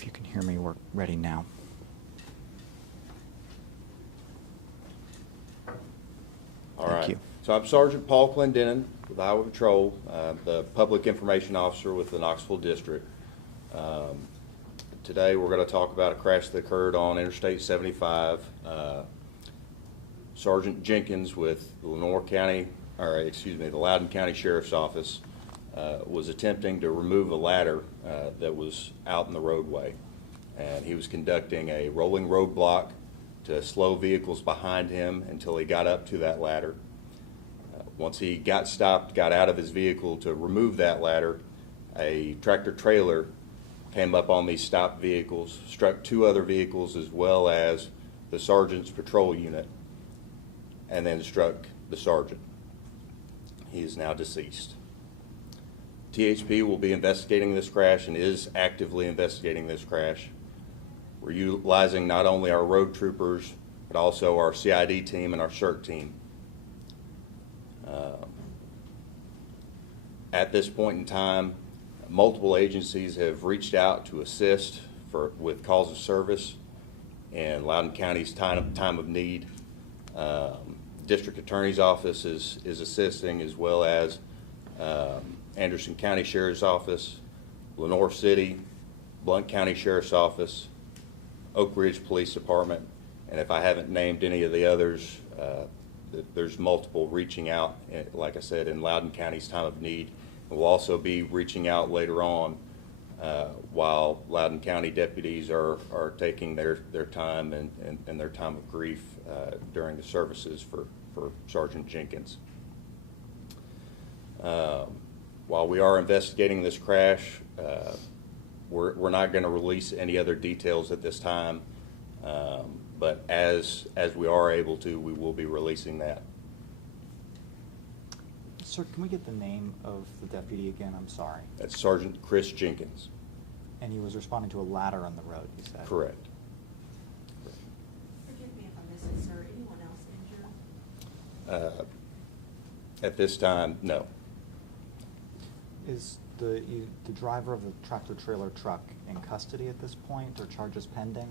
if you can hear me, we're ready now. All Thank right. you. So I'm Sergeant Paul Clendenin with Iowa Patrol, the Public Information Officer with the Knoxville District. Today we're going to talk about a crash that occurred on Interstate 75. Sergeant Jenkins with the Loudon County Sheriff's Office was attempting to remove a ladder that was out in the roadway. And he was conducting a rolling roadblock to slow vehicles behind him until he got up to that ladder. Once he got stopped, got out of his vehicle to remove that ladder, a tractor trailer came up on these stopped vehicles, struck two other vehicles as well as the sergeant's patrol unit, and then struck the sergeant. He is now deceased. THP will be investigating this crash and is actively investigating this crash. We're utilizing not only our road troopers, but also our CID team and our CERT team. At this point in time, multiple agencies have reached out to assist with calls of service in Loudon County's time of need. District Attorney's Office is assisting, as well as Anderson County Sheriff's Office, Lenoir City, Blount County Sheriff's Office, Oak Ridge Police Department, and if I haven't named any of the others, there's multiple reaching out, like I said, in Loudon County's time of need. And we'll also be reaching out later on while Loudon County deputies are taking their time and their time of grief during the services for Sergeant Jenkins. While we are investigating this crash, we're not going to release any other details at this time, but as we are able to, we will be releasing that. Sir, can we get the name of the deputy again? I'm sorry. That's Sergeant Chris Jenkins. And he was responding to a ladder on the road, you said? Correct. Forgive me if I missed it, sir. Anyone else injured? At this time, no. Is the driver of the tractor trailer truck in custody at this point, or charges pending?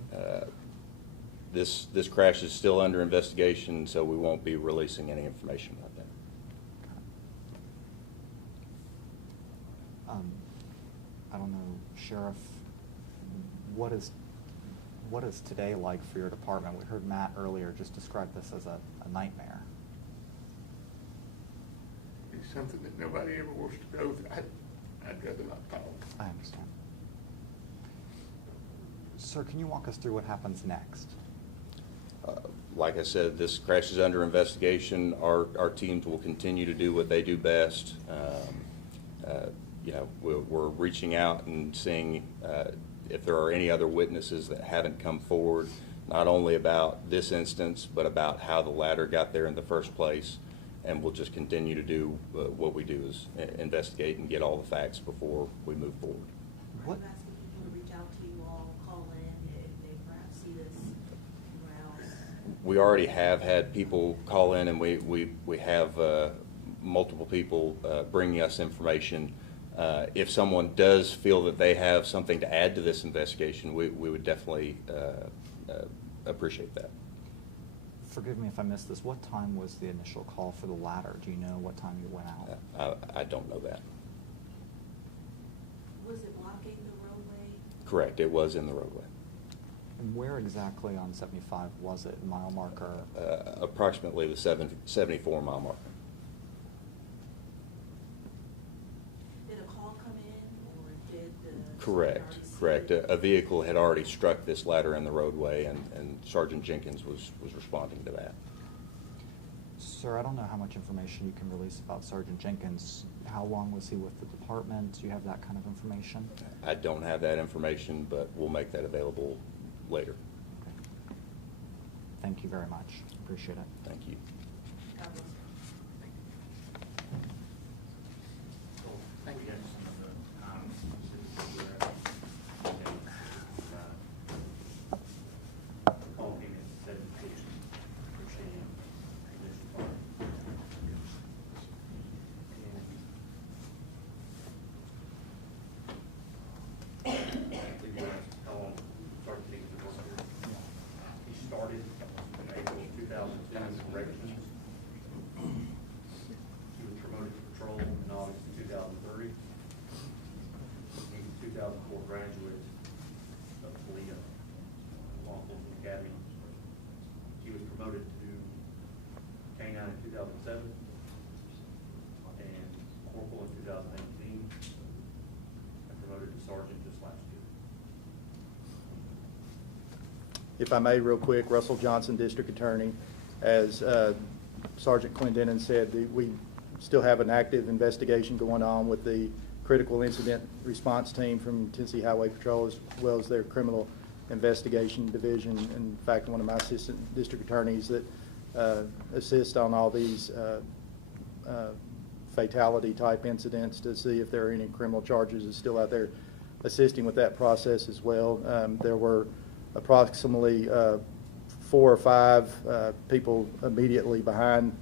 This crash is still under investigation, so we won't be releasing any information about that. I don't know, Sheriff, what is today like for your department? We heard Matt earlier just describe this as a nightmare. It's something that nobody ever wants to go through. I'd rather not talk. I understand. Sir, can you walk us through what happens next? Like I said, this crash is under investigation. Our teams will continue to do what they do best. We're reaching out and seeing if there are any other witnesses that haven't come forward, not only about this instance, but about how the ladder got there in the first place. And we'll just continue to do what we do, is investigate and get all the facts before we move forward. Are you asking people to reach out to you all, call in, if they perhaps see this anywhere else? We already have had people call in, and we have multiple people bringing us information. If someone does feel that they have something to add to this investigation, we would definitely appreciate that. Forgive me if I missed this. What time was the initial call for the ladder? Do you know what time you went out? I don't know that. Was it blocking the roadway? Correct, it was in the roadway. And where exactly on 75 was it? Mile marker? Approximately the 74 mile marker. Did a call come in, or did the... Correct. A vehicle had already struck this ladder in the roadway, and Sergeant Jenkins was responding to that. Sir, I don't know how much information you can release about Sergeant Jenkins. How long was he with the department? Do you have that kind of information? I don't have that information, but we'll make that available later. Okay. Thank you very much. Appreciate it. Thank you. God bless. Thank you. How long 2004 graduate of Toledo Law Enforcement Academy. He was promoted to K-9 in 2007 and corporal in 2018 and promoted to sergeant just last year. If I may, real quick, Russell Johnson, District Attorney. As Sergeant Clendenin said, we still have an active investigation going on with the Critical Incident Response Team from Tennessee Highway Patrol, as well as their Criminal Investigation Division. In fact, one of my assistant district attorneys that assist on all these fatality-type incidents to see if there are any criminal charges is still out there assisting with that process as well. There were approximately 4 or 5 people immediately behind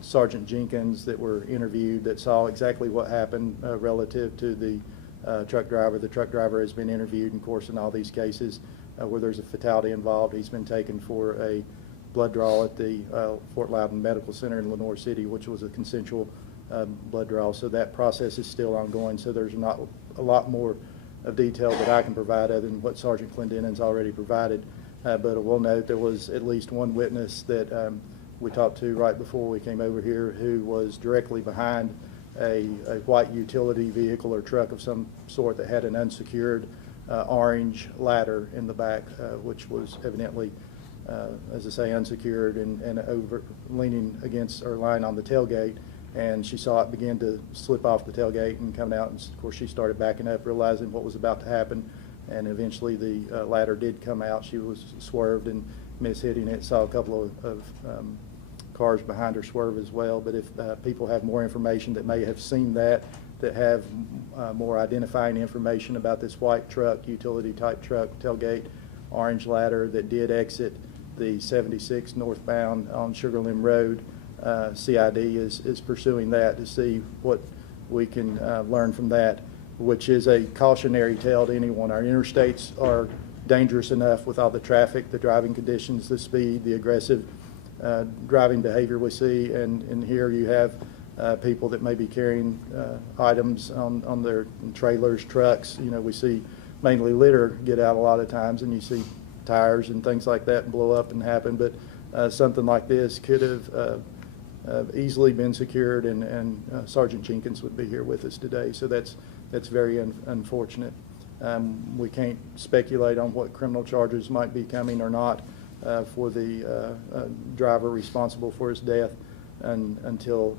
Sergeant Jenkins that were interviewed that saw exactly what happened relative to the truck driver. The truck driver has been interviewed, of course, in all these cases where there's a fatality involved. He's been taken for a blood draw at the Fort Loudon Medical Center in Lenore City, which was a consensual blood draw. So that process is still ongoing. So there's not a lot more of detail that I can provide other than what Sergeant Clendenin's already provided. But I will note there was at least one witness that we talked to right before we came over here who was directly behind a white utility vehicle or truck of some sort that had an unsecured orange ladder in the back, which was evidently, as I say, unsecured and over leaning against or lying on the tailgate. And she saw it begin to slip off the tailgate and come out, and of course she started backing up, realizing what was about to happen, and eventually the ladder did come out. She was swerved and missed hitting it. Saw a couple of cars behind her swerve as well. But if people have more information that may have seen that have more identifying information about this white truck, utility type truck, tailgate, orange ladder that did exit the 76 northbound on Sugar Limb Road, CID is pursuing that to see what we can learn from that, which is a cautionary tale to anyone. Our interstates are dangerous enough with all the traffic, the driving conditions, the speed, the aggressive driving behavior we see, and here you have people that may be carrying items on their trailers, trucks. You know, we see mainly litter get out a lot of times, and you see tires and things like that blow up and happen, but something like this could have easily been secured, and Sergeant Jenkins would be here with us today. So that's very unfortunate. We can't speculate on what criminal charges might be coming or not for the driver responsible for his death until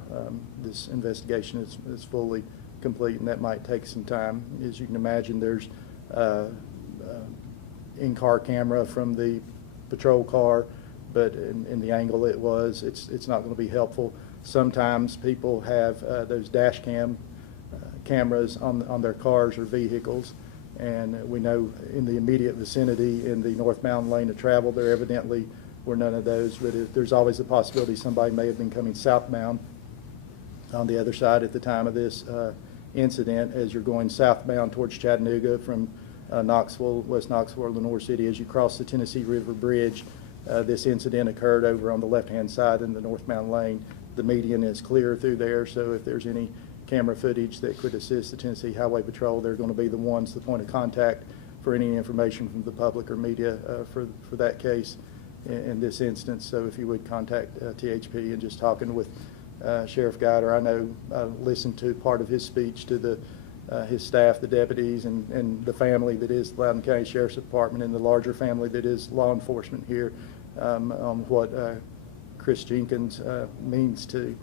this investigation is fully complete, and that might take some time. As you can imagine, there's in-car camera from the patrol car, but in the angle it was, it's not going to be helpful. Sometimes people have those dash cam cameras on their cars or vehicles, and we know in the immediate vicinity in the northbound lane of travel there evidently were none of those, but there's always the possibility somebody may have been coming southbound on the other side at the time of this incident. As you're going southbound towards Chattanooga from Knoxville, West Knoxville, or Lenore City, as you cross the Tennessee River Bridge, this incident occurred over on the left-hand side in the northbound lane. The median is clear through there, so if there's any camera footage that could assist the Tennessee Highway Patrol, they're going to be the ones, the point of contact for any information from the public or media for that case in this instance. So if you would contact THP. And just talking with Sheriff Guider, I know I listened to part of his speech to his staff, the deputies, and the family that is Loudon County Sheriff's Department, and the larger family that is law enforcement here, on what Chris Jenkins means to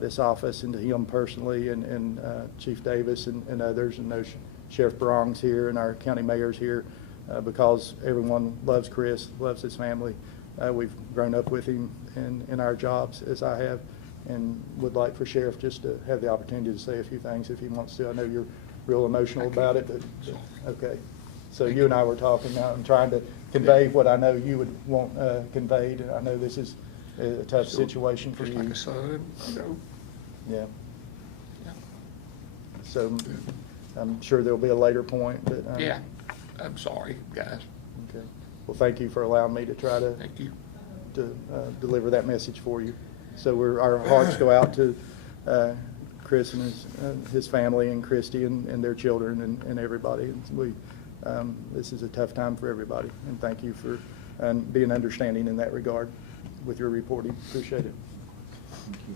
this office and to him personally, and Chief Davis and others, and those Sheriff Barong's here and our county mayor's here because everyone loves Chris, loves his family. We've grown up with him in our jobs, as I have, and would like for Sheriff just to have the opportunity to say a few things if he wants to. I know you're real emotional about it, but okay. So you and I were talking now and trying to convey what I know you would want conveyed. I know this is a tough situation for you. Like a son, you know. Yeah. So I'm sure there'll be a later point, but Yeah, I'm sorry, guys. okay. Well, thank you for allowing me to try to Thank you. deliver that message for you. So our hearts go out to Chris and his family, and Christy and their children, and everybody. And this is a tough time for everybody, and thank you for being understanding in that regard with your reporting. Appreciate it. Thank you.